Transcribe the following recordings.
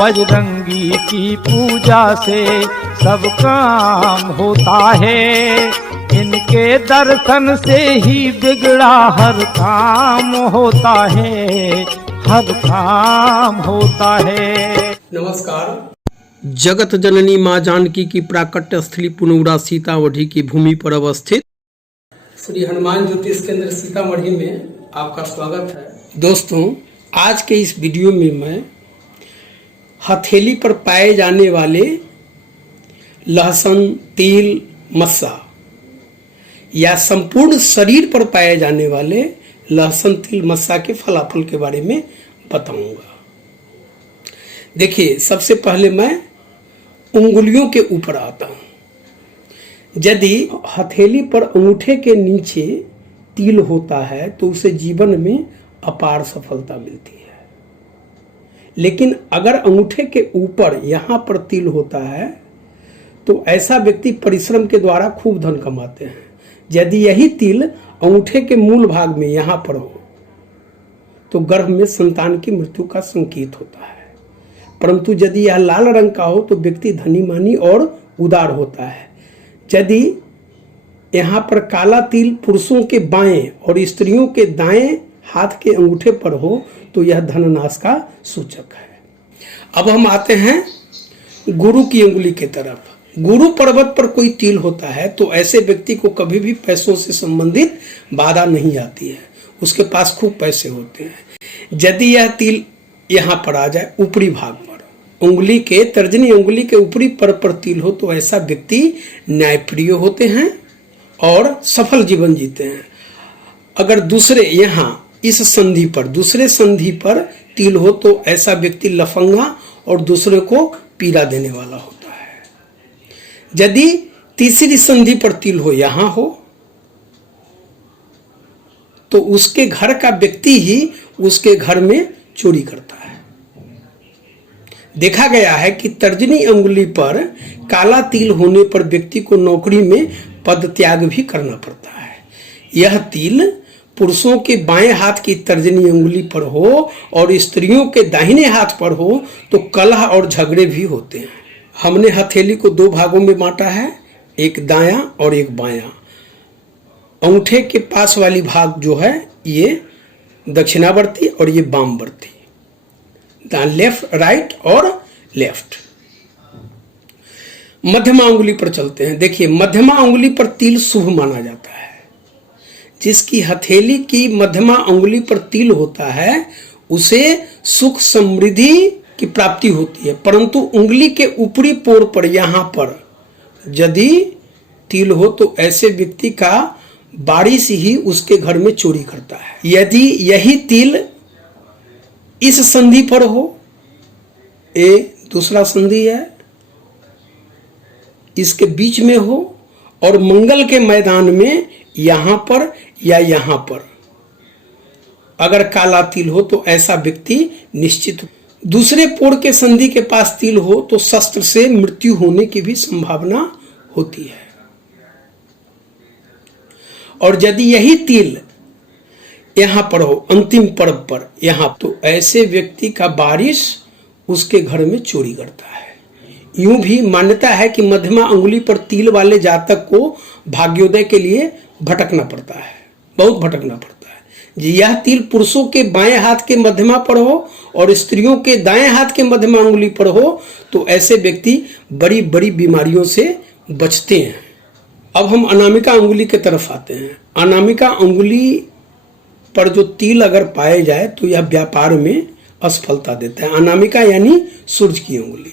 बजरंगी की पूजा से सब काम होता है, इनके दर्शन से ही बिगड़ा हर काम होता है, हर काम होता है। नमस्कार। जगत जननी माँ जानकी की प्राकट्य स्थली पुनौरा सीतामढ़ी की भूमि पर अवस्थित श्री हनुमान ज्योतिष केंद्र सीतामढ़ी में आपका स्वागत है। दोस्तों, आज के इस वीडियो में मैं हथेली पर पाए जाने वाले लहसुन, तिल, मस्सा या संपूर्ण शरीर पर पाए जाने वाले लहसुन, तिल, मस्सा के फलाफल के बारे में बताऊंगा। देखिए, सबसे पहले मैं उंगलियों के ऊपर आता हूं। यदि हथेली पर अंगूठे के नीचे तिल होता है तो उसे जीवन में अपार सफलता मिलती है, लेकिन अगर अंगूठे के ऊपर यहां पर तिल होता है तो ऐसा व्यक्ति परिश्रम के द्वारा खूब धन कमाते हैं। यदि यही तिल अंगूठे के मूल भाग में यहां पर हो तो गर्भ में संतान की मृत्यु का संकेत होता है, परंतु यदि यह लाल रंग का हो तो व्यक्ति धनीमानी और उदार होता है। यदि यहाँ पर काला तिल पुरुषों के बाएं और स्त्रियों के दाएं हाथ के अंगूठे पर हो तो यह धननाश का सूचक है। अब हम आते हैं गुरु की अंगुली की तरफ। गुरु पर्वत पर कोई तिल होता है तो ऐसे व्यक्ति को कभी भी पैसों से संबंधित बाधा नहीं आती है, उसके पास खूब पैसे होते हैं। यदि यह तिल यहाँ पर आ जाए ऊपरी भाग पर, उंगली के तर्जनी उंगली के ऊपरी पर तिल हो तो ऐसा व्यक्ति न्यायप्रिय होते हैं और सफल जीवन जीते हैं। अगर दूसरे यहाँ इस संधि पर, दूसरे संधि पर तिल हो तो ऐसा व्यक्ति लफंगा और दूसरे को पीड़ा देने वाला होता है। यदि तीसरी संधि पर तिल हो, यहाँ हो, तो उसके घर का व्यक्ति ही उसके घर में चोरी करता है। देखा गया है कि तर्जनी अंगुली पर काला तिल होने पर व्यक्ति को नौकरी में पद त्याग भी करना पड़ता है। यह तिल पुरुषों के बाएं हाथ की तर्जनी अंगुली पर हो और स्त्रियों के दाहिने हाथ पर हो तो कलह और झगड़े भी होते हैं। हमने हथेली को दो भागों में बांटा है, एक दायां और एक बायां। अंगूठे के पास वाली भाग जो है ये दक्षिणावर्ती और ये वामवर्ती, लेफ्ट, राइट और लेफ्ट। मध्यमा अंगुली पर चलते हैं। देखिए, मध्यमा अंगुली पर तिल शुभ माना जाता है। जिसकी हथेली की मध्यमा अंगुली पर तिल होता है उसे सुख समृद्धि की प्राप्ति होती है, परंतु उंगली के ऊपरी पोर पर यहां पर यदि तिल हो तो ऐसे व्यक्ति का बारिश ही उसके घर में चोरी करता है। यदि यही तिल इस संधि पर हो, ए दूसरा संधि है, इसके बीच में हो और मंगल के मैदान में यहां पर या यहां पर अगर काला तिल हो तो ऐसा व्यक्ति निश्चित। दूसरे पोर के संधि के पास तिल हो तो शस्त्र से मृत्यु होने की भी संभावना होती है। और यदि यही तिल यहां पर हो अंतिम पर्व पर यहां, तो ऐसे व्यक्ति का बारिश उसके घर में चोरी करता है। यूं भी मान्यता है कि मध्यमा अंगुली पर तिल वाले जातक को भाग्योदय के लिए भटकना पड़ता है, बहुत भटकना पड़ता है। यह तिल पुरुषों के बाएं हाथ के मध्यमा पर हो और स्त्रियों के दाएं हाथ के मध्यमा अंगुली पर हो तो ऐसे व्यक्ति बड़ी बड़ी बीमारियों से बचते हैं। अब हम अनामिका अंगुली की तरफ आते हैं। अनामिका अंगुली पर जो तिल अगर पाए जाए तो यह व्यापार में असफलता देता है। अनामिका यानी सूर्य की अंगुली।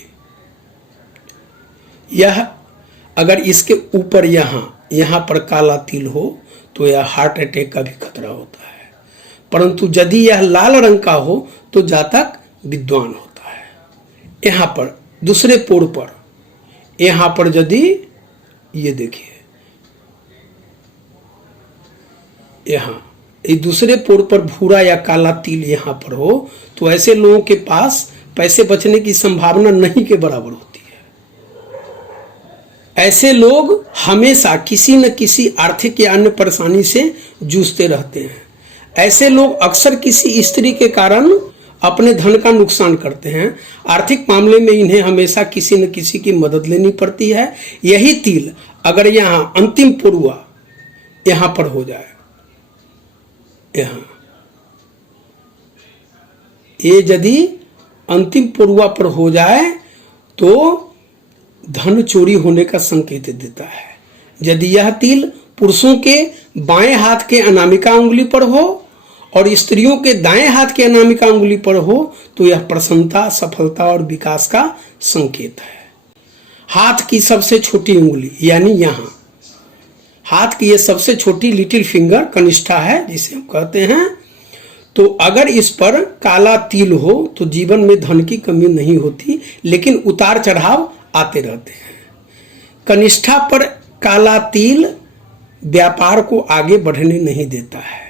यह अगर इसके ऊपर यहां पर काला तिल हो तो यह हार्ट अटैक का भी खतरा होता है, परंतु यदि यह लाल रंग का हो तो जातक विद्वान होता है। यहां पर दूसरे पोर पर यहां पर यदि ये देखिए यहाँ दूसरे पोर पर भूरा या काला तिल यहाँ पर हो तो ऐसे लोगों के पास पैसे बचने की संभावना नहीं के बराबर होती है। ऐसे लोग हमेशा किसी न किसी आर्थिक या अन्य परेशानी से जूझते रहते हैं। ऐसे लोग अक्सर किसी स्त्री के कारण अपने धन का नुकसान करते हैं। आर्थिक मामले में इन्हें हमेशा किसी न किसी की मदद लेनी पड़ती है। यही तिल अगर यहाँ अंतिम पुरुआ यहां पर हो जाए, यहां ये यदि अंतिम पुरुआ पर हो जाए तो धन चोरी होने का संकेत देता है। यदि यह तिल पुरुषों के बाएं हाथ के अनामिका उंगली पर हो और स्त्रियों के दाएं हाथ के अनामिका उंगली पर हो तो यह प्रसन्नता, सफलता और विकास का संकेत है। हाथ की सबसे छोटी उंगली यानी यहां हाथ की ये सबसे छोटी लिटिल फिंगर कनिष्ठा है जिसे हम कहते हैं, तो अगर इस पर काला तिल हो तो जीवन में धन की कमी नहीं होती, लेकिन उतार चढ़ाव आते रहते हैं। कनिष्ठा पर काला तिल व्यापार को आगे बढ़ने नहीं देता है।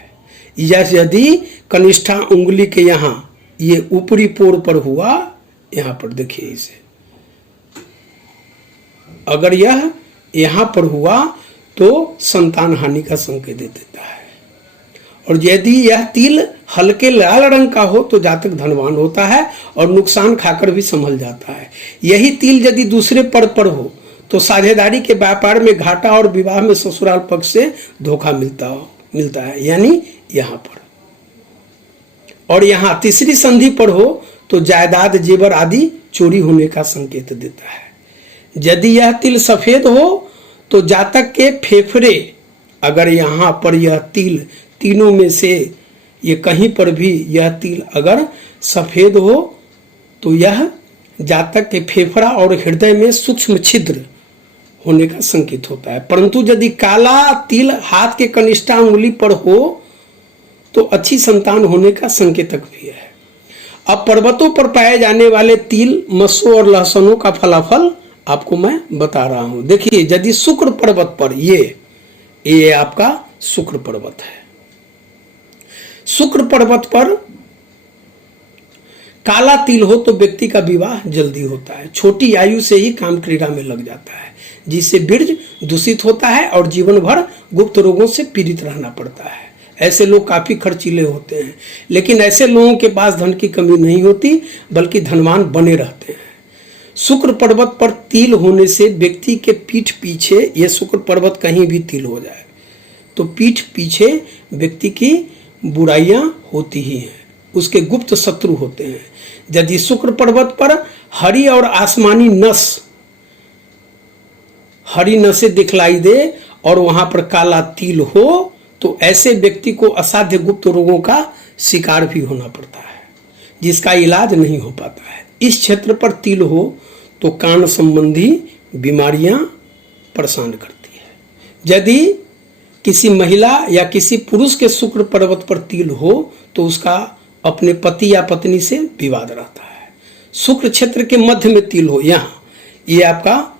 यदि कनिष्ठा उंगली के यहां ये ऊपरी पोर पर हुआ, यहां पर देखिए इसे, अगर यह यहां पर हुआ तो संतान हानि का संकेत देता है। और यदि यह तिल हल्के लाल रंग का हो तो जातक धनवान होता है और नुकसान खाकर भी संभल जाता है। यही तिल यदि दूसरे पद पर हो तो साझेदारी के व्यापार में घाटा और विवाह में ससुराल पक्ष से धोखा मिलता है, यानी यहां पर। और यहां तीसरी संधि पर हो तो जायदाद, जेवर आदि चोरी होने का संकेत देता है। यदि यह तिल सफेद हो तो जातक के फेफड़े, अगर यहां पर यह तिल तीनों में से ये कहीं पर भी यह तिल अगर सफेद हो तो यह जातक के फेफड़ा और हृदय में सूक्ष्म छिद्र होने का संकेत होता है। परंतु यदि काला तिल हाथ के कनिष्ठा उंगली पर हो तो अच्छी संतान होने का संकेतक भी है। अब पर्वतों पर पाए जाने वाले तिल, मस्सों और लहसनों का फलाफल आपको मैं बता रहा हूं। देखिए, यदि शुक्र पर्वत पर ये आपका शुक्र पर्वत है, शुक्र पर्वत पर काला तिल हो तो व्यक्ति का विवाह जल्दी होता है। छोटी आयु से ही काम क्रीड़ा में लग जाता है, जिससे बीर्ज दूषित होता है और जीवन भर गुप्त रोगों से पीड़ित रहना पड़ता है। ऐसे लोग काफी खर्चीले होते हैं, लेकिन ऐसे लोगों के पास धन की कमी नहीं होती, बल्कि धनवान बने रहते हैं। शुक्र पर्वत पर तिल होने से व्यक्ति के पीठ पीछे, यह शुक्र पर्वत कहीं भी तिल हो जाए तो पीठ पीछे व्यक्ति की बुराइयां होती ही हैं, उसके गुप्त शत्रु होते हैं। यदि शुक्र पर्वत पर हरी और आसमानी हरी नसें दिखलाई दे और वहां पर काला तिल हो तो ऐसे व्यक्ति को असाध्य गुप्त रोगों का शिकार भी होना पड़ता है, जिसका इलाज नहीं हो पाता है। इस क्षेत्र पर तिल हो तो कान संबंधी बीमारियां परेशान करती है। यदि किसी महिला या किसी पुरुष के शुक्र पर्वत पर तिल हो तो उसका अपने पति या पत्नी से विवाद रहता है। शुक्र क्षेत्र के मध्य में तिल हो, यहाँ ये आपका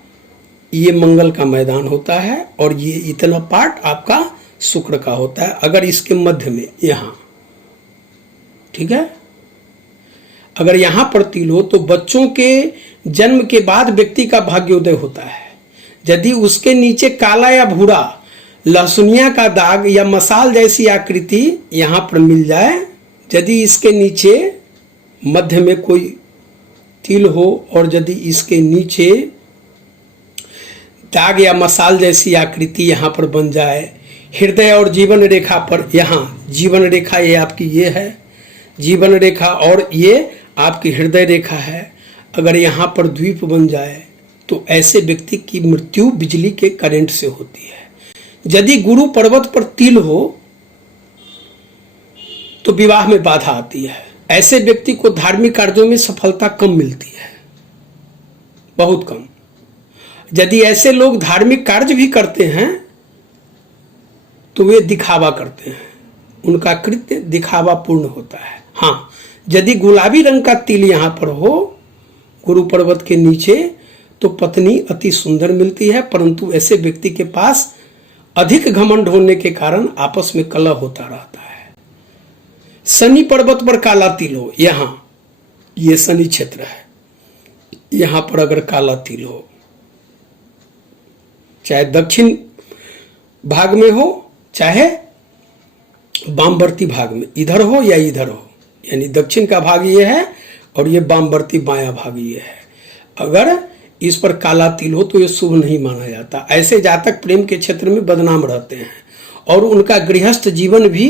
ये मंगल का मैदान होता है और ये इतना पार्ट आपका शुक्र का होता है। अगर इसके मध्य में यहाँ, ठीक है, अगर यहां पर तिल हो तो बच्चों के जन्म के बाद व्यक्ति का भाग्योदय होता है। यदि उसके नीचे काला या भूरा लहसुनिया का दाग या मसाल जैसी आकृति यहां पर मिल जाए, यदि इसके नीचे मध्य में कोई तिल हो और यदि इसके नीचे दाग या मसाल जैसी आकृति यहां पर बन जाए, हृदय और जीवन रेखा पर, यहां जीवन रेखा ये आपकी ये है जीवन रेखा और ये आपकी हृदय रेखा है, अगर यहां पर द्वीप बन जाए तो ऐसे व्यक्ति की मृत्यु बिजली के करंट से होती है। यदि गुरु पर्वत पर तिल हो तो विवाह में बाधा आती है। ऐसे व्यक्ति को धार्मिक कार्यों में सफलता कम मिलती है, बहुत कम। यदि ऐसे लोग धार्मिक कार्य भी करते हैं तो वे दिखावा करते हैं, उनका कृत्य दिखावा पूर्ण होता है। हाँ, यदि गुलाबी रंग का तिल यहां पर हो गुरु पर्वत के नीचे तो पत्नी अति सुंदर मिलती है, परंतु ऐसे व्यक्ति के पास अधिक घमंड होने के कारण आपस में कलह होता रहता है। शनि पर्वत पर काला तिल हो, यहां ये शनि क्षेत्र है, यहां पर अगर काला तिल हो, चाहे दक्षिण भाग में हो चाहे वामवर्ती भाग में, इधर हो या इधर हो, यानी दक्षिण का भाग ये है और ये वामवर्ती बायां भाग ये है। अगर इस पर काला तिल हो तो ये शुभ नहीं माना जाता। ऐसे जातक प्रेम के क्षेत्र में बदनाम रहते हैं और उनका गृहस्थ जीवन भी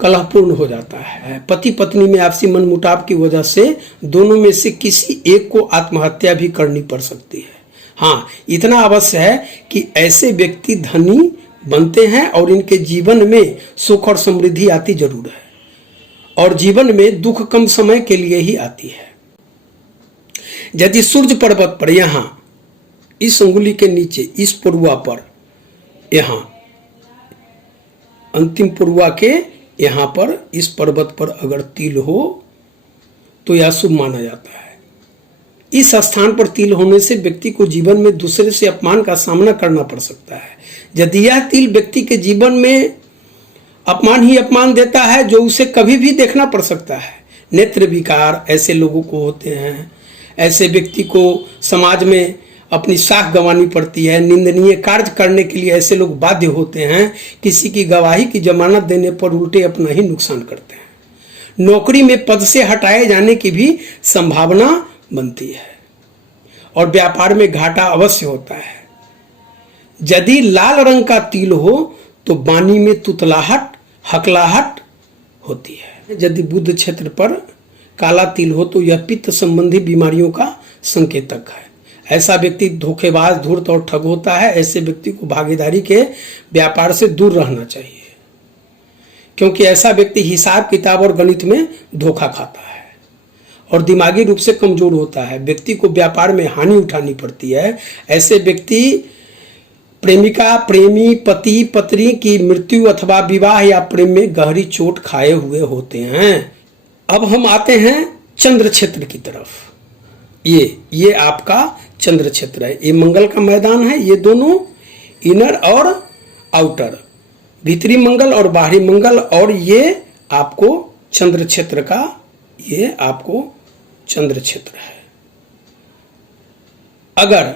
कलहपूर्ण हो जाता है। पति पत्नी में आपसी मनमुटाव की वजह से दोनों में से किसी एक को आत्महत्या भी करनी पड़ सकती है। हाँ, इतना अवश्य है कि ऐसे व्यक्ति धनी बनते हैं और इनके जीवन में सुख और समृद्धि आती जरूर है और जीवन में दुख कम समय के लिए ही आती है। यदि सूर्य पर्वत पर यहां इस अंगुली के नीचे इस पुरुआ पर यहां अंतिम पुरुआ के यहां पर इस पर्वत पर अगर तिल हो तो यह शुभ माना जाता है। इस स्थान पर तिल होने से व्यक्ति को जीवन में दूसरे से अपमान का सामना करना पड़ सकता है। यदि यह तिल व्यक्ति के जीवन में अपमान ही अपमान देता है जो उसे कभी भी देखना पड़ सकता है। नेत्र विकार ऐसे लोगों को होते हैं। ऐसे व्यक्ति को समाज में अपनी साख गंवानी पड़ती है। निंदनीय कार्य करने के लिए ऐसे लोग बाध्य होते हैं। किसी की गवाही की जमानत देने पर उल्टे अपना ही नुकसान करते हैं। नौकरी में पद से हटाए जाने की भी संभावना बनती है और व्यापार में घाटा अवश्य होता है। यदि लाल रंग का तिल हो तो वाणी में तुतलाहट हकलाहट होती है। यदि बुध क्षेत्र पर काला तिल हो तो यह पित्त संबंधी बीमारियों का संकेतक है। ऐसा व्यक्ति धोखेबाज धूर्त और ठग होता है। ऐसे व्यक्ति को भागीदारी के व्यापार से दूर रहना चाहिए क्योंकि ऐसा व्यक्ति हिसाब किताब और गणित में धोखा खाता है और दिमागी रूप से कमजोर होता है। व्यक्ति को व्यापार में हानि उठानी पड़ती है। ऐसे व्यक्ति प्रेमिका प्रेमी पति पत्नी की मृत्यु अथवा विवाह या प्रेम में गहरी चोट खाए हुए होते हैं। अब हम आते हैं चंद्र क्षेत्र की तरफ। ये आपका चंद्र क्षेत्र है। ये मंगल का मैदान है। ये दोनों इनर और आउटर, भीतरी मंगल और बाहरी मंगल, और ये आपको चंद्र क्षेत्र का, ये आपको चंद्र क्षेत्र है। अगर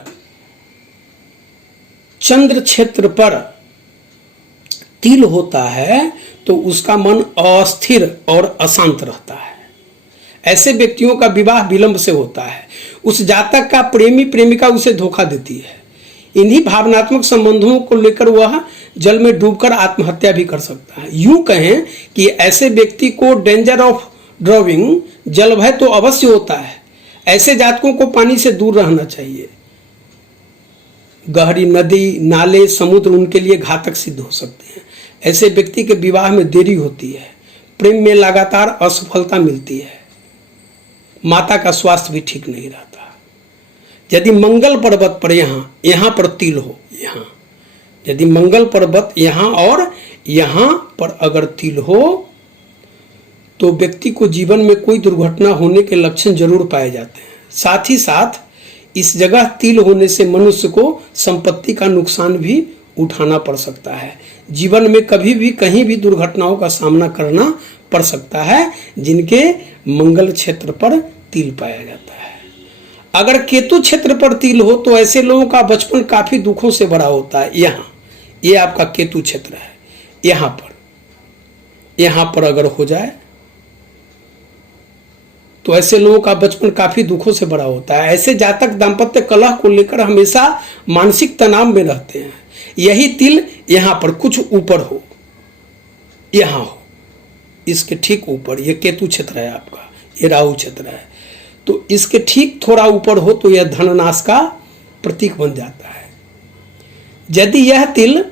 चंद्र क्षेत्र पर तिल होता है तो उसका मन अस्थिर और अशांत रहता है। ऐसे व्यक्तियों का विवाह विलंब से होता है। उस जातक का प्रेमी प्रेमिका उसे धोखा देती है। इन्हीं भावनात्मक संबंधों को लेकर वह जल में डूबकर आत्महत्या भी कर सकता है। यूं कहें कि ऐसे व्यक्ति को डेंजर ऑफ ड्राउनिंग, जल भय तो अवश्य होता है। ऐसे जातकों को पानी से दूर रहना चाहिए। गहरी नदी नाले समुद्र उनके लिए घातक सिद्ध हो सकते हैं। ऐसे व्यक्ति के विवाह में देरी होती है। प्रेम में लगातार असफलता मिलती है। माता का स्वास्थ्य भी ठीक नहीं रहता। यदि मंगल पर्वत पर यहां पर तिल हो, यदि मंगल पर्वत यहां और यहां पर अगर तिल हो तो व्यक्ति को जीवन में कोई दुर्घटना होने के लक्षण जरूर पाए जाते हैं। साथ ही साथ इस जगह तिल होने से मनुष्य को संपत्ति का नुकसान भी उठाना पड़ सकता है। जीवन में कभी भी कहीं भी दुर्घटनाओं का सामना करना पड़ सकता है जिनके मंगल क्षेत्र पर तिल पाया जाता है। अगर केतु क्षेत्र पर तिल हो तो ऐसे लोगों का बचपन काफी दुखों से भरा होता है। ये आपका केतु क्षेत्र है। यहां पर अगर हो जाए तो ऐसे लोगों का बचपन काफी दुखों से भरा होता है। ऐसे जातक दाम्पत्य कलह को लेकर हमेशा मानसिक तनाव में रहते हैं। यही तिल यहां पर कुछ ऊपर हो, यहां हो, इसके ठीक ऊपर, ये केतु क्षेत्र है आपका, ये राहु क्षेत्र है, तो इसके ठीक थोड़ा ऊपर हो तो यह धननाश का प्रतीक बन जाता है। यदि यह तिल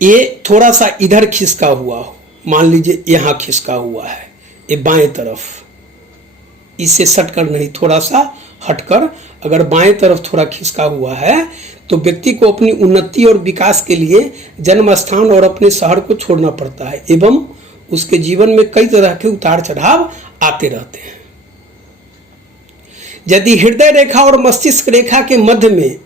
ये थोड़ा सा इधर खिसका हुआ हो, मान लीजिए यहां खिसका हुआ है, ये बाएं तरफ, इससे सटकर नहीं, थोड़ा सा हटकर अगर बाएं तरफ थोड़ा खिसका हुआ है तो व्यक्ति को अपनी उन्नति और विकास के लिए जन्म स्थान और अपने शहर को छोड़ना पड़ता है एवं उसके जीवन में कई तरह के उतार चढ़ाव आते रहते हैं। यदि हृदय रेखा और मस्तिष्क रेखा के मध्य में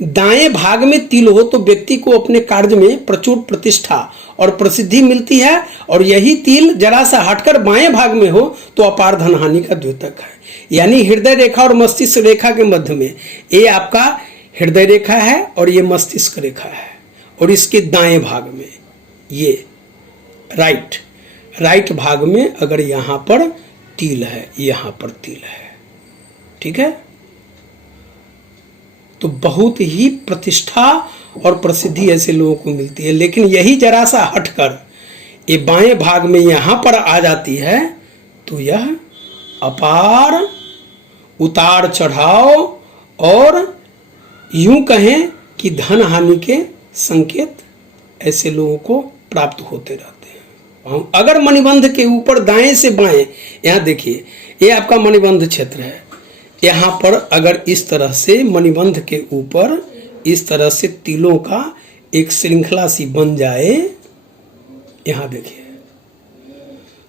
दाएं भाग में तिल हो तो व्यक्ति को अपने कार्य में प्रचुर प्रतिष्ठा और प्रसिद्धि मिलती है, और यही तिल जरा सा हटकर बाएं भाग में हो तो अपार धनहानि का द्योतक है। यानी हृदय रेखा और मस्तिष्क रेखा के मध्य में ये आपका हृदय रेखा है और ये मस्तिष्क रेखा है, और इसके दाएं भाग में ये राइट भाग में अगर यहाँ पर तिल है, यहाँ पर तिल है, ठीक है, तो बहुत ही प्रतिष्ठा और प्रसिद्धि ऐसे लोगों को मिलती है। लेकिन यही जरा सा हटकर ये बाएं भाग में यहाँ पर आ जाती है तो यह अपार उतार चढ़ाव और यूं कहें कि धन हानि के संकेत ऐसे लोगों को प्राप्त होते रहते हैं। अगर मणिबंध के ऊपर दाएं से बाएं, यहाँ देखिए ये आपका मणिबंध क्षेत्र है, यहाँ पर अगर इस तरह से मणिबंध के ऊपर इस तरह से तिलों का एक श्रृंखला सी बन जाए, यहाँ देखिए,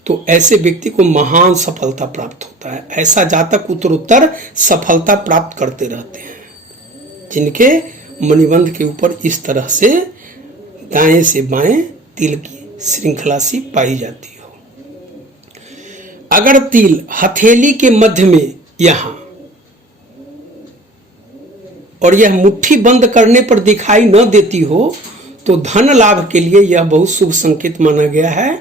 तो ऐसे व्यक्ति को महान सफलता प्राप्त होता है। ऐसा जातक उत्तरोत्तर सफलता प्राप्त करते रहते हैं जिनके मणिबंध के ऊपर इस तरह से दाएं से बाएं तिल की श्रृंखला सी पाई जाती हो। अगर तिल हथेली के मध्य में यहां और यह मुट्ठी बंद करने पर दिखाई न देती हो तो धन लाभ के लिए यह बहुत शुभ संकेत माना गया है।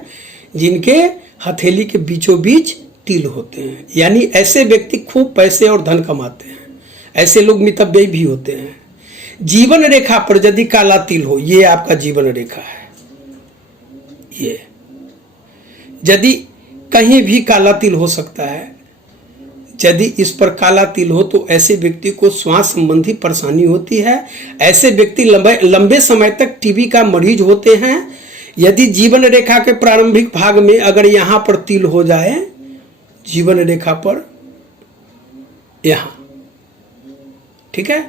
जिनके हथेली के बीचों बीच तिल होते हैं, यानी ऐसे व्यक्ति खूब पैसे और धन कमाते हैं। ऐसे लोग मितव्ययी भी होते हैं। जीवन रेखा पर यदि काला तिल हो, ये आपका जीवन रेखा है, ये यदि कहीं भी काला तिल हो सकता है। यदि इस पर काला तिल हो तो ऐसे व्यक्ति को श्वास संबंधी परेशानी होती है। ऐसे व्यक्ति लंबे समय तक टीबी का मरीज होते हैं। यदि जीवन रेखा के प्रारंभिक भाग में अगर यहाँ पर तिल हो जाए, जीवन रेखा पर यहाँ, ठीक है,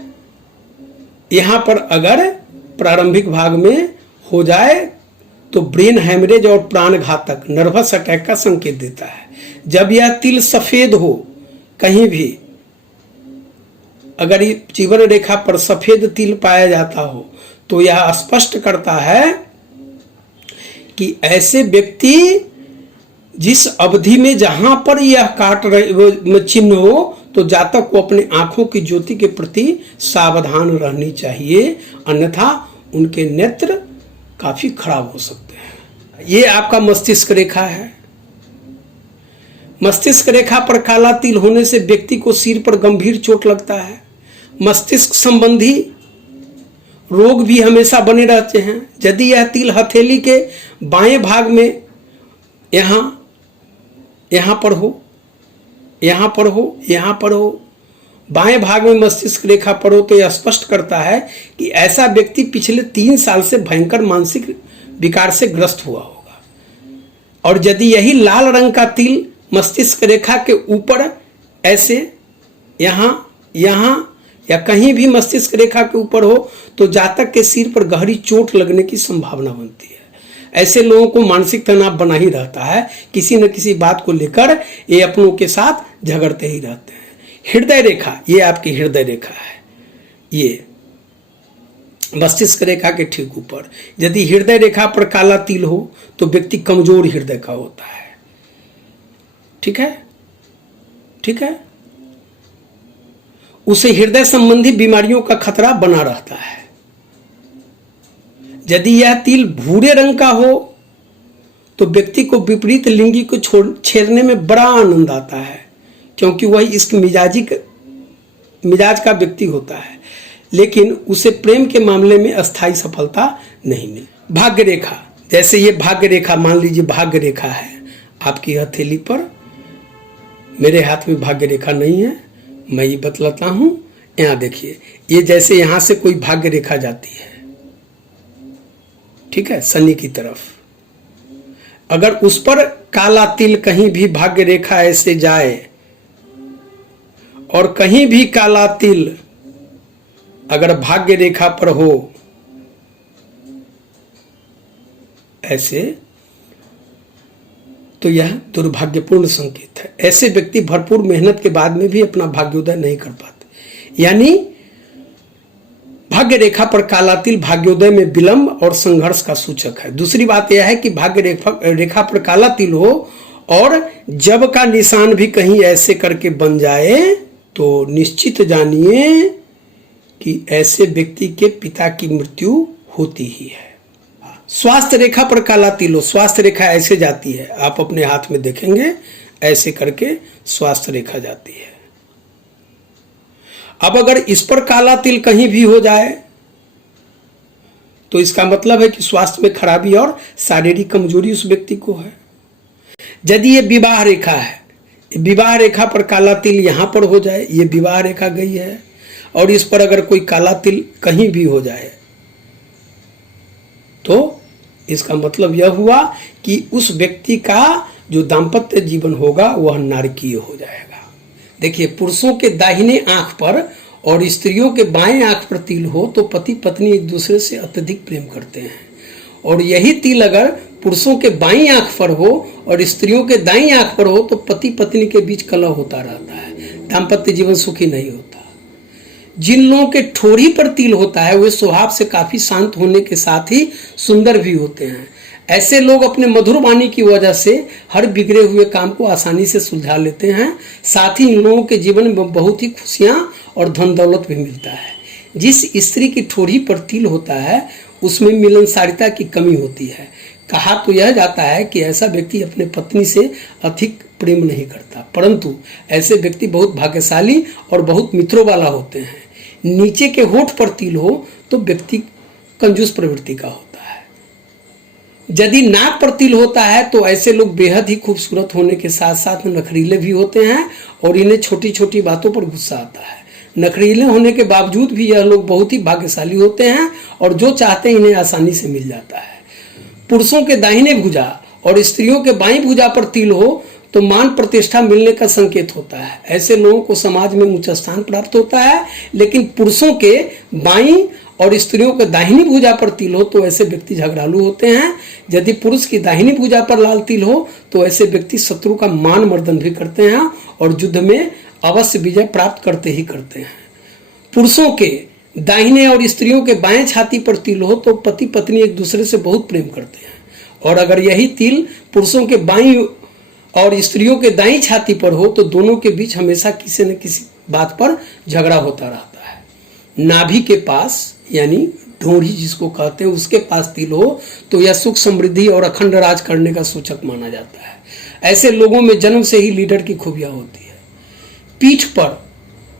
यहाँ पर अगर प्रारंभिक भाग में हो जाए तो ब्रेन हैमरेज और प्राणघातक नर्वस अटैक का संकेत देता है। जब यह तिल सफेद हो, कहीं भी अगर जीवन रेखा पर सफेद तिल पाया जाता हो तो यह स्पष्ट करता है कि ऐसे व्यक्ति जिस अवधि में जहां पर यह काट रहे चिन्ह हो तो जातक को अपने आंखों की ज्योति के प्रति सावधान रहनी चाहिए, अन्यथा उनके नेत्र काफी खराब हो सकते हैं। ये आपका मस्तिष्क रेखा है। मस्तिष्क रेखा पर काला तिल होने से व्यक्ति को सिर पर गंभीर चोट लगता है। मस्तिष्क संबंधी रोग भी हमेशा बने रहते हैं। यदि यह तिल हथेली के बाएं भाग में यहाँ पर हो, यहाँ पर हो, यहाँ पर हो, बाएं भाग में मस्तिष्क रेखा पर हो तो यह स्पष्ट करता है कि ऐसा व्यक्ति पिछले 3 साल से भयंकर मानसिक विकार से ग्रस्त हुआ होगा। और यदि यही लाल रंग का तिल मस्तिष्क रेखा के ऊपर ऐसे यहाँ या कहीं भी मस्तिष्क रेखा के ऊपर हो तो जातक के सिर पर गहरी चोट लगने की संभावना बनती है। ऐसे लोगों को मानसिक तनाव बना ही रहता है। किसी न किसी बात को लेकर ये अपनों के साथ झगड़ते ही रहते हैं। हृदय रेखा, ये आपकी हृदय रेखा है, ये मस्तिष्क रेखा के ठीक ऊपर यदि हृदय रेखा पर काला तिल हो तो व्यक्ति कमजोर हृदय का होता है। ठीक है, ठीक है, उसे हृदय संबंधी बीमारियों का खतरा बना रहता है। यदि यह तिल भूरे रंग का हो तो व्यक्ति को विपरीत लिंगी को छेड़ने में बड़ा आनंद आता है, क्योंकि वह इसके मिजाज का व्यक्ति होता है, लेकिन उसे प्रेम के मामले में अस्थायी सफलता नहीं मिली। भाग्य रेखा, जैसे ये भाग्य रेखा, मान लीजिए भाग्य रेखा है आपकी हथेली पर, मेरे हाथ में भाग्य रेखा नहीं है, मैं ये बतलाता हूं। यहाँ देखिए, ये जैसे यहां से कोई भाग्य रेखा जाती है, ठीक है, शनि की तरफ, अगर उस पर काला तिल कहीं भी भाग्य रेखा ऐसे जाए और कहीं भी काला तिल अगर भाग्य रेखा पर हो ऐसे, तो यह दुर्भाग्यपूर्ण संकेत है। ऐसे व्यक्ति भरपूर मेहनत के बाद में भी अपना भाग्योदय नहीं कर पाते। यानी भाग्य रेखा पर काला तिल भाग्योदय में विलंब और संघर्ष का सूचक है। दूसरी बात यह है कि भाग्य रेखा पर काला तिल हो और जब का निशान भी कहीं ऐसे करके बन जाए तो निश्चित जानिए कि ऐसे व्यक्ति के पिता की मृत्यु होती ही है। स्वास्थ्य रेखा पर काला तिल हो, स्वास्थ्य रेखा ऐसे जाती है, आप अपने हाथ में देखेंगे ऐसे करके स्वास्थ्य रेखा जाती है। अब अगर इस पर काला तिल कहीं भी हो जाए तो इसका मतलब है कि स्वास्थ्य में खराबी और शारीरिक कमजोरी उस व्यक्ति को है। यदि ये विवाह रेखा है, विवाह रेखा पर काला तिल यहां पर हो जाए, ये विवाह रेखा गई है, और इस पर अगर कोई काला तिल कहीं भी हो जाए तो इसका मतलब यह हुआ कि उस व्यक्ति का जो दाम्पत्य जीवन होगा वह नारकीय हो जाएगा। देखिए, पुरुषों के दाहिने आंख पर और स्त्रियों के बाएं आंख पर तिल हो तो पति पत्नी एक दूसरे से अत्यधिक प्रेम करते हैं, और यही तिल अगर पुरुषों के बाईं आंख पर हो और स्त्रियों के दाईं आंख पर हो तो पति पत्नी के बीच कलह होता रहता है, दाम्पत्य जीवन सुखी नहीं होता। जिन लोगों के ठोड़ी पर तिल होता है वे स्वभाव से काफी शांत होने के साथ ही सुंदर भी होते हैं। ऐसे लोग अपने मधुर वाणी की वजह से हर बिगड़े हुए काम को आसानी से सुलझा लेते हैं। साथ ही इन लोगों के जीवन में बहुत ही खुशियां और धन दौलत भी मिलता है। जिस स्त्री की ठोड़ी पर तिल होता है उसमें मिलनसारिता की कमी होती है। कहा तो यह जाता है कि ऐसा व्यक्ति अपने पत्नी से अधिक प्रेम नहीं करता, परंतु ऐसे व्यक्ति बहुत भाग्यशाली और बहुत मित्रों वाला होते हैं। नीचे के होठ पर तिल हो तो व्यक्ति कंजूस प्रवृत्ति का होता है। यदि नाक पर तिल होता है तो ऐसे लोग बेहद ही खूबसूरत होने के साथ साथ नखरीले भी होते हैं और इन्हें छोटी छोटी बातों पर गुस्सा आता है। नखरीले होने के बावजूद भी यह लोग बहुत ही भाग्यशाली होते हैं और जो चाहते हैं इन्हें आसानी से मिल जाता है। पुरुषों के दाहिने भुजा और स्त्रियों के बाईं भुजा पर तिल हो तो मान प्रतिष्ठा मिलने का संकेत होता है। ऐसे लोगों को समाज में ऊंचा स्थान प्राप्त होता है। लेकिन पुरुषों के बाईं और स्त्रियों के दाहिनी भुजा पर तिल हो तो ऐसे व्यक्ति झगड़ालू होते हैं। यदि पुरुष की दाहिनी भुजा पर लाल तिल हो तो ऐसे व्यक्ति शत्रु का मान मर्दन भी करते हैं और युद्ध में अवश्य विजय प्राप्त करते ही करते हैं। पुरुषों के दाहिने और स्त्रियों के बाएं छाती पर तिल हो तो पति पत्नी एक दूसरे से बहुत प्रेम करते हैं, और अगर यही तिल पुरुषों के बाईं और स्त्रियों के दाईं छाती पर हो तो दोनों के बीच हमेशा किसी न किसी बात पर झगड़ा होता रहता है। नाभि के पास यानी ढोंढी जिसको कहते हैं उसके पास तिल हो तो यह सुख समृद्धि और अखंड राज करने का सूचक माना जाता है। ऐसे लोगों में जन्म से ही लीडर की खूबियां होती है। पीठ पर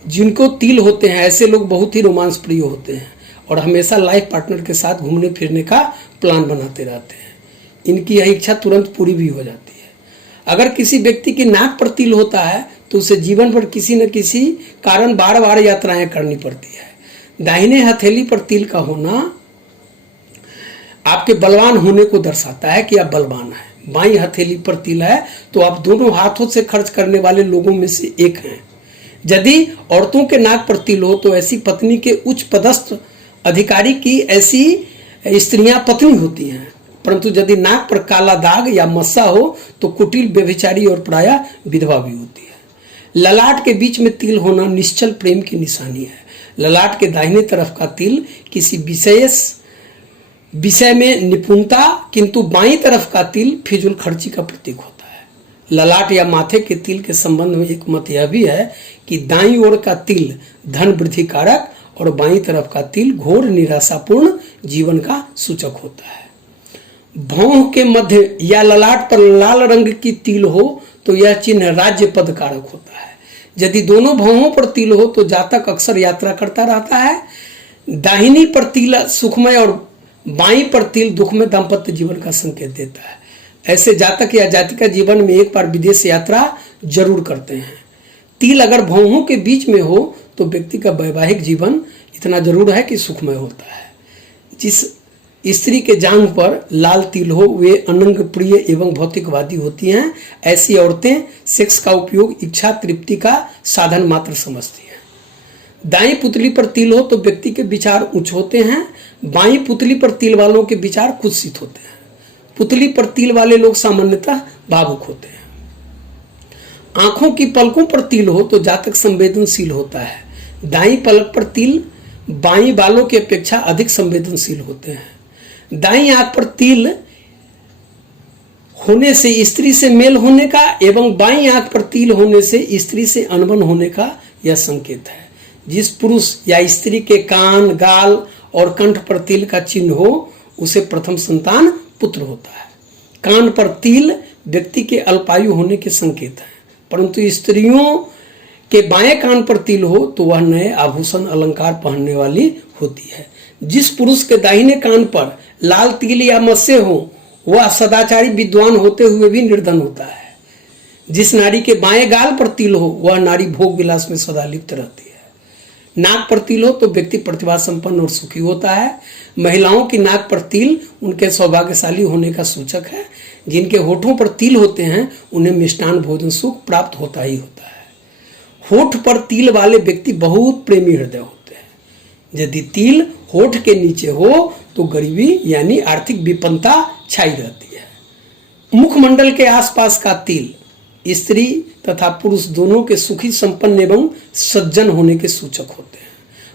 जिनको तिल होते हैं ऐसे लोग बहुत ही रोमांस प्रिय होते हैं और हमेशा लाइफ पार्टनर के साथ घूमने फिरने का प्लान बनाते रहते हैं। इनकी यह इच्छा तुरंत पूरी भी हो जाती है। अगर किसी व्यक्ति की नाक पर तिल होता है तो उसे जीवन भर किसी न किसी कारण बार बार यात्राएं करनी पड़ती है। दाहिने हथेली पर तिल का होना आपके बलवान होने को दर्शाता है कि आप बलवान हैं। बाईं हथेली पर तिल है तो आप दोनों हाथों से खर्च करने वाले लोगों में से एक हैं। यदि औरतों के नाक पर तिल हो तो ऐसी पत्नी के उच्च पदस्थ अधिकारी की ऐसी स्त्रियां पत्नी होती हैं, परंतु यदि नाक पर काला दाग या मस्सा हो तो कुटिल व्यभिचारी और प्रायः विधवा भी होती है। ललाट के बीच में तिल होना निश्चल प्रेम की निशानी है। ललाट के दाहिने तरफ का तिल किसी विशेष विषय में निपुणता, किंतु बाईं तरफ का तिल फिजूल खर्ची का प्रतीक होता है। ललाट या माथे के तिल के संबंध में एक मत यह भी है कि दाईं ओर का तिल धन वृद्धि कारक और बाईं तरफ का तिल घोर निराशापूर्ण जीवन का सूचक होता है। भौं के मध्य या ललाट पर लाल रंग की तिल हो तो यह चिन्ह राज्य पद कारक होता है। यदि दोनों भौहों पर तिल हो तो जातक अक्सर यात्रा करता रहता है। दाहिनी पर तिल सुखमय और बाईं पर तिल दुखमय दाम्पत्य जीवन का संकेत देता है। ऐसे जातक या जातिका जीवन में एक बार विदेश यात्रा जरूर करते हैं। तिल अगर भौहों के बीच में हो तो व्यक्ति का वैवाहिक जीवन इतना जरूर है कि सुखमय होता है। जिस स्त्री के जांघ पर लाल तिल हो वे अनंग प्रिय एवं भौतिकवादी होती हैं। ऐसी औरतें सेक्स का उपयोग इच्छा तृप्ति का साधन मात्र समझती हैं। दाईं पुतली पर तिल हो तो व्यक्ति के विचार उच्च होते हैं। बाईं पुतली पर तिल वालों के विचार कुत्सित होते हैं। पुतली पर तिल वाले लोग सामान्यतः भावुक होते हैं। आंखों की पलकों पर तिल हो तो जातक संवेदनशील होता है। दाईं पलक पर तिल बाईं बालों की अपेक्षा अधिक संवेदनशील होते हैं। दाईं आंख पर तिल होने से स्त्री से मेल होने का एवं बाईं आंख पर तिल होने से स्त्री से अनबन होने का यह संकेत है। जिस पुरुष या स्त्री के कान, गाल और कंठ पर तिल का चिन्ह हो उसे प्रथम संतान पुत्र होता है। कान पर तिल व्यक्ति के अल्पायु होने के संकेत हैं, परंतु स्त्रियों के बाएं कान पर तिल हो तो वह नए आभूषण अलंकार पहनने वाली होती है। जिस पुरुष के दाहिने कान पर लाल तिल या मस्से हो वह सदाचारी विद्वान होते हुए भी निर्धन होता है। जिस नारी के बाएं गाल पर तिल हो वह नारी भोग विलास में सदा लिप्त रहती है। नाक पर तिल हो तो व्यक्ति प्रतिभा संपन्न और सुखी होता है। महिलाओं की नाक पर तिल उनके सौभाग्यशाली होने का सूचक है। जिनके होठों पर तिल होते हैं उन्हें मिष्टान भोजन सुख प्राप्त होता ही होता है। होठ पर तिल वाले व्यक्ति बहुत प्रेमी हृदय होते हैं। यदि तिल होठ के नीचे हो तो गरीबी यानी आर्थिक विपन्नता छाई रहती है। मुखमंडल के आसपास का तिल स्त्री तथा पुरुष दोनों के सुखी संपन्न एवं सज्जन होने के सूचक होते हैं।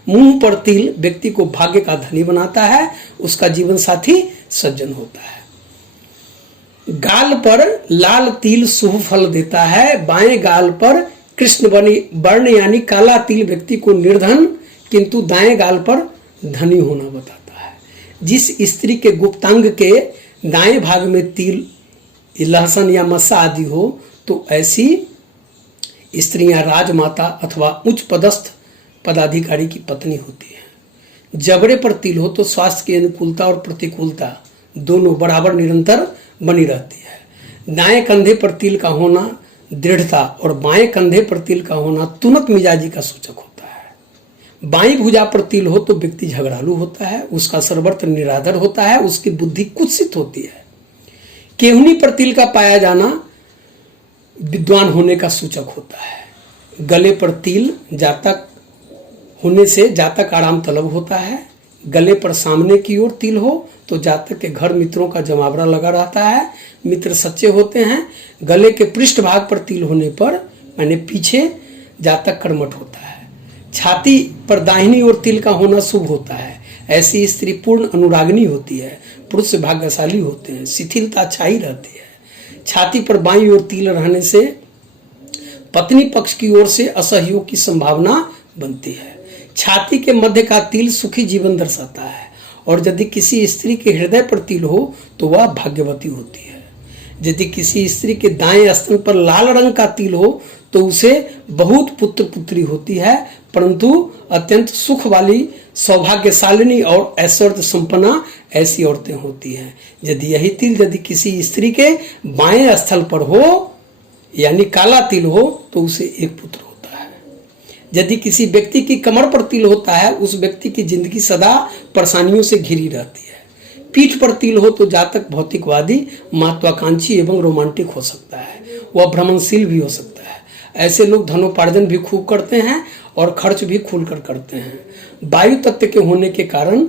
मुंह पर तिल व्यक्ति को भाग्य का धनी बनाता है, उसका जीवन साथी सज्जन होता है। गाल पर लाल तिल शुभ फल देता है। बाएं गाल पर कृष्ण वर्ण यानी काला तिल व्यक्ति को निर्धन किंतु दाएं गाल पर धनी होना बताता है। जिस स्त्री के गुप्तांग के दाएं भाग में तिल लहसुन या मस्सा आदि हो तो ऐसी स्त्रियां राजमाता अथवा उच्च पदस्थ पदाधिकारी की पत्नी होती है। जबड़े पर तिल हो तो स्वास्थ्य की अनुकूलता और प्रतिकूलता दोनों बराबर निरंतर बनी रहती है। दाएं कंधे पर तिल का होना दृढ़ता और बाएं कंधे पर तिल का होना तुनक मिजाजी का सूचक होता है। बाईं भुजा पर तिल हो तो व्यक्ति झगड़ालू होता है, उसका सर्वत्र निरादर होता है, उसकी बुद्धि कुत्सित होती है। केहनी पर तिल का पाया जाना विद्वान होने का सूचक होता है। गले पर तिल जातक होने से जातक आराम तलब होता है। गले पर सामने की ओर तिल हो तो जातक के घर मित्रों का जमावड़ा लगा रहता है, मित्र सच्चे होते हैं। गले के पृष्ठ भाग पर तिल होने पर यानी पीछे जातक कर्मठ होता है। छाती पर दाहिनी ओर तिल का होना शुभ होता है। ऐसी स्त्री पूर्ण अनुरागिनी होती है, पुरुष भाग्यशाली होते हैं, शिथिलता छाई रहती है। छाती पर बाईं ओर तिल रहने से पत्नी पक्ष की ओर से असहयोग की संभावना बनती है। छाती के मध्य का तिल सुखी जीवन दर्शाता है और यदि किसी स्त्री के हृदय पर तिल हो तो वह भाग्यवती होती है। यदि किसी स्त्री के दाएं स्तन पर लाल रंग का तिल हो तो उसे बहुत पुत्र पुत्री होती है, परंतु अत्यंत सुख वाली सौभाग्यशालिनी और ऐश्वर्य संपन्ना ऐसी औरतें होती हैं। यदि यही तिल यदि किसी स्त्री के बाएं स्थल पर हो यानी काला तिल हो तो उसे एक पुत्र होता है। यदि किसी व्यक्ति की कमर पर तिल होता है उस व्यक्ति की जिंदगी सदा परेशानियों से घिरी रहती है। पीठ पर तिल हो तो जातक भौतिकवादी, महत्वाकांक्षी एवं रोमांटिक हो सकता है, वह भ्रमणशील भी हो सकता है। ऐसे लोग धनोपार्जन भी खूब करते हैं और खर्च भी खुलकर करते हैं। वायु तत्व के होने के कारण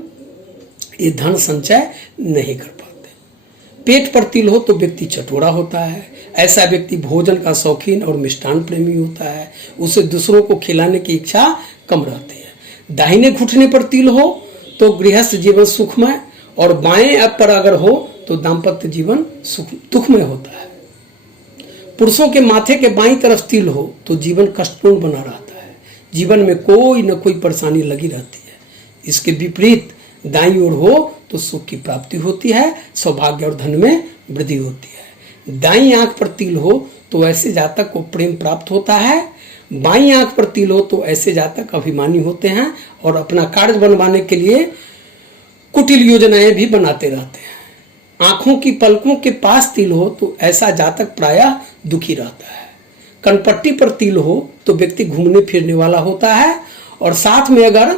ये धन संचय नहीं कर पाते। पेट पर तिल हो तो व्यक्ति चटोरा होता है। ऐसा व्यक्ति भोजन का शौकीन और मिष्टान प्रेमी होता है, उसे दूसरों को खिलाने की इच्छा कम रहती है। दाहिने घुटने पर तिल हो तो गृहस्थ जीवन सुखमय और बाएं पर अगर हो तो दाम्पत्य जीवन दुखमय होता है। पुरुषों के माथे के बाईं तरफ तिल हो तो जीवन कष्टपूर्ण बना रहता है, जीवन में कोई न कोई परेशानी लगी रहती है। इसके विपरीत दाईं ओर हो तो सुख की प्राप्ति होती है, सौभाग्य और धन में वृद्धि होती है। दाईं आंख पर तिल हो तो ऐसे जातक को प्रेम प्राप्त होता है। बाईं आंख पर तिल हो तो ऐसे जातक अभिमानी होते हैं और अपना कार्य बनवाने के लिए कुटिल योजनाएं भी बनाते रहते हैं। आंखों की पलकों के पास तिल हो तो ऐसा जातक प्रायः दुखी रहता है। कनपट्टी पर तिल हो तो व्यक्ति घूमने फिरने वाला होता है और साथ में अगर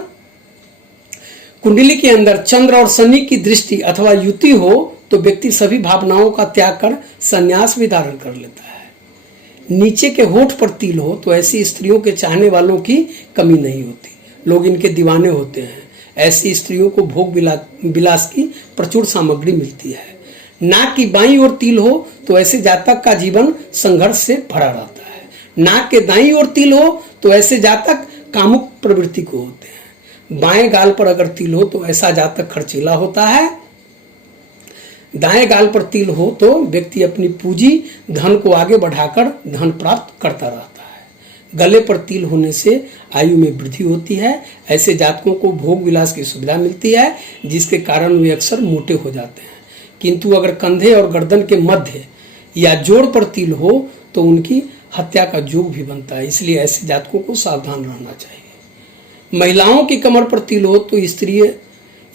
कुंडली के अंदर चंद्र और शनि की दृष्टि अथवा युति हो तो व्यक्ति सभी भावनाओं का त्याग कर संन्यास भी धारण कर लेता है। नीचे के होठ पर तिल हो तो ऐसी स्त्रियों के चाहने वालों की कमी नहीं होती, लोग इनके दीवाने होते हैं। ऐसी स्त्रियों को भोग विलास की प्रचुर सामग्री मिलती है। नाक की बाईं ओर तिल हो तो ऐसे जातक का जीवन संघर्ष से भरा रहता है। नाक के दाईं ओर तिल हो तो ऐसे जातक कामुक प्रवृत्ति को होते हैं। बाएं गाल पर अगर तिल हो तो ऐसा जातक खर्चीला होता है। दाएं गाल पर तिल हो तो व्यक्ति अपनी पूंजी धन को आगे बढ़ाकर धन प्राप्त करता रहता है। गले पर तिल होने से आयु में वृद्धि होती है। ऐसे जातकों को भोग विलास की सुविधा मिलती है, जिसके कारण वे अक्सर मोटे हो जाते हैं। किंतु अगर कंधे और गर्दन के मध्य या जोड़ पर तिल हो तो उनकी हत्या का योग भी बनता है। इसलिए ऐसे जातकों को सावधान रहना चाहिए। महिलाओं की कमर पर तिल हो तो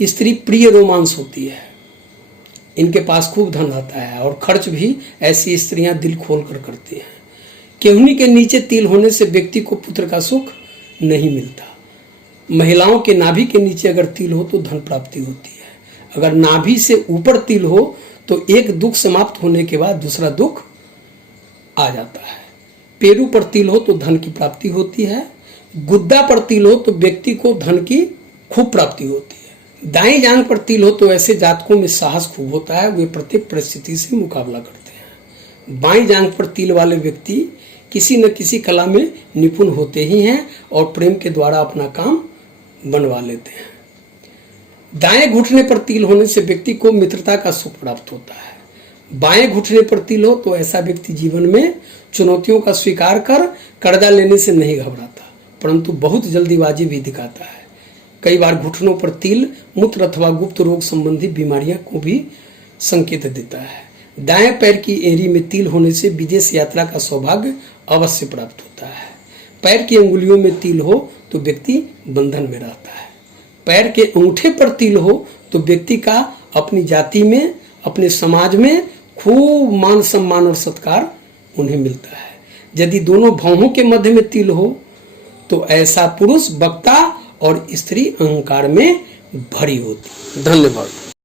स्त्री प्रिय रोमांस होती है। इनके पास खूब धन आता है और खर्च भी ऐसी स्त्रियां दिल खोल कर करती हैं। केहनी के नीचे तिल होने से व्यक्ति को पुत्र का सुख नहीं मिलता। महिलाओं के नाभि के नीचे अगर तिल हो तो धन प्राप्ति होती है। अगर नाभि से ऊपर तिल हो तो एक दुख समाप्त होने के बाद दूसरा दुख आ जाता है। पेरू पर तिल हो तो धन की प्राप्ति होती है। गुद्दा पर तिल हो तो व्यक्ति को धन की खूब प्राप्ति होती है। दाएं जांघ पर तिल हो तो ऐसे जातकों में साहस खूब होता है, वे प्रत्येक परिस्थिति से मुकाबला करते हैं। बाएं जांघ पर तिल वाले व्यक्ति किसी न किसी कला में निपुण होते ही हैं और प्रेम के द्वारा अपना काम बनवा लेते हैं। दाएं घुटने पर तिल होने से व्यक्ति को मित्रता का सुख प्राप्त होता है। बाएं घुटने पर तिल हो तो ऐसा व्यक्ति जीवन में चुनौतियों का स्वीकार कर कर्जा लेने से नहीं घबराता, परंतु बहुत जल्दीबाजी भी दिखाता है। कई बार घुटनों पर तिल मूत्र अथवा गुप्त रोग संबंधी बीमारियां को भी संकेत देता है। दाएं पैर की एड़ी में तिल होने से विदेश यात्रा का सौभाग्य अवश्य प्राप्त होता है। पैर की अंगुलियों में तिल हो तो व्यक्ति बंधन में रहता है। पैर के अंगूठे पर तिल हो तो व्यक्ति का अपनी जाति में, अपने समाज में खूब मान सम्मान और सत्कार उन्हें मिलता है। यदि दोनों भौहों के मध्य में तिल हो तो ऐसा पुरुष वक्ता और स्त्री अहंकार में भरी होती। धन्यवाद।